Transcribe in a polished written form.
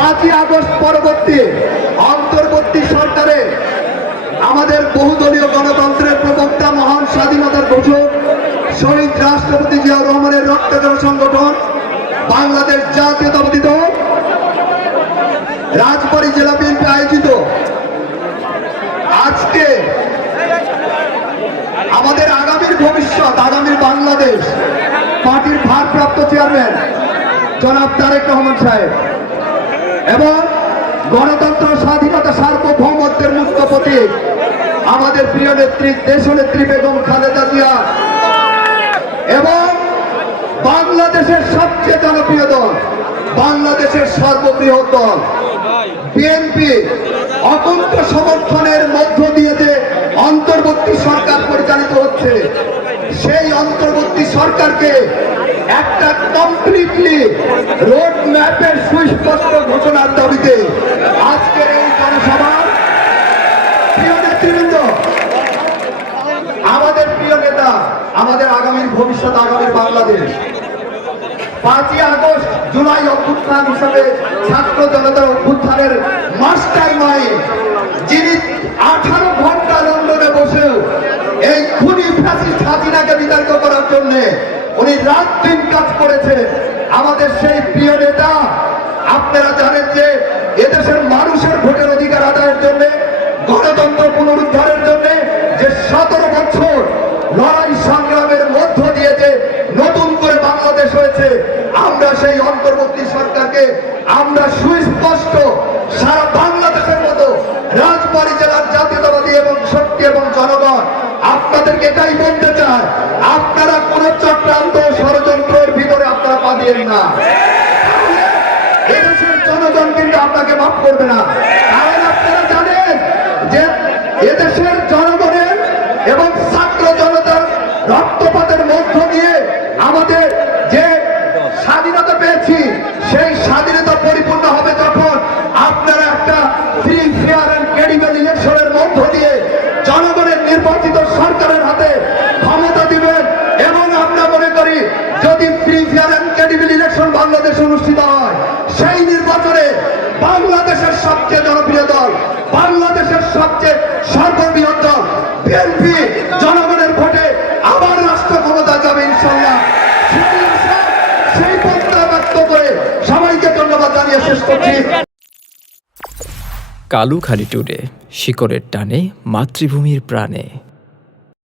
5ই August পরবর্তী অন্তর্বর্তী সরকারে আমাদের বহুদলীয় গণতন্ত্রের প্রবক্তা, মহান স্বাধীনতার ঘোষক শহীদ রাষ্ট্রপতি জিয়াউর রহমানের রক্তদান সংগঠন বাংলাদেশ জাতীয়তাবাদী দল রাজবাড়ী জেলা বিএনপি আয়োজিত আজকে আমাদের আগামীর ভবিষ্যৎ, আগামীর বাংলাদেশ পার্টির ভারপ্রাপ্ত চেয়ারম্যান জনাব তারেক রহমান সাহেব এবং গণতন্ত্র, স্বাধীনতা, সার্বভৌমত্বের মূর্ত প্রতীক আমাদের প্রিয় নেত্রী, দেশনেত্রী বেগম খালেদা জিয়া এবং বাংলাদেশের সবচেয়ে জনপ্রিয় দল, বাংলাদেশের সর্ববৃহৎ দল বিএনপি অকুণ্ঠ সমর্থনের মধ্য দিয়ে যে অন্তর্বর্তী সরকার পরিচালিত হচ্ছে, সেই অন্তর্বর্তী সরকারকে একটা কমপ্লিটলি রোড ম্যাপের সুস্পষ্ট ঘোষণার দাবিতে আজকের এই জনসভার প্রিয় নেতৃবৃন্দ, আমাদের প্রিয় নেতা, আমাদের আগামীর ভবিষ্যৎ, আগামীর বাংলাদেশ 5ই আগস্ট জুলাই অভ্যুত্থান হিসাবে ছাত্র জনতার অভ্যুত্থানের মাস্টার মাইন্ড, যিনি 18 ঘন্টা লন্ডনে বসেও এই খুনি ফ্যাসিস্ট হাসিনাকে বিতাড়িত করার জন্য উনি রাত দিন কাজ করেছে, আমাদের সেই প্রিয় নেতা। আপনারা জানেন যে এদেশের মানুষের ভোটের অধিকার আদায়ের জন্য, গণতন্ত্র পুনরুদ্ধারের জন্য যে 17 বছর লড়াই সংগ্রামের মধ্য দিয়ে যে নতুন করে বাংলাদেশ হয়েছে, আমরা সেই অন্তর্বর্তী সরকারকে আমরা সুস্পষ্ট সারা বাংলাদেশের মতো রাজবাড়ী জেলার জাতীয়তাবাদী এবং শক্তি এবং জনগণ আপনাদেরকে এটাই বলতে চায়, আপনারা কোন চক্রান্ত ষড়যন্ত্রের ভিতরে আপনারা পা দিয়েন না। এদেশের জনগণ কিন্তু আপনাকে মাফ করবে না, কারণ আপনারা জানেন যে এদেশের জনগণের এবং ছাত্র জনতার রক্তপাতের মধ্য দিয়ে আমাদের যে স্বাধীনতা পেয়েছি, সেই স্বাধীনতা পরিপূর্ণ হবে যখন আপনারা একটা ফ্রি, ফেয়ার এন্ড ক্রেডিবল ইলেকশনের মধ্য দিয়ে জনগণের নির্বাচিত সরকারের হাতে ক্ষমতা দিবেন। এবং আমরা মনে করি যদি free, fair and credible election বাংলাদেশে অনুষ্ঠিত হয়, সেই নির্বাচনে বাংলাদেশের সবচেয়ে জনপ্রিয় দল, বাংলাদেশের সবচেয়ে সর্ববৃহৎ দল বিএনপি জনগণের ভোটে আবার রাষ্ট্র ক্ষমতা যাবে ইনশাআল্লাহ। সেই প্রত্যয় ব্যক্ত করে সবাইকে ধন্যবাদ জানিয়ে শেষ করছি। কালুখালী টুডে, শিকড়ের টানে মাতৃভূমির প্রাণে।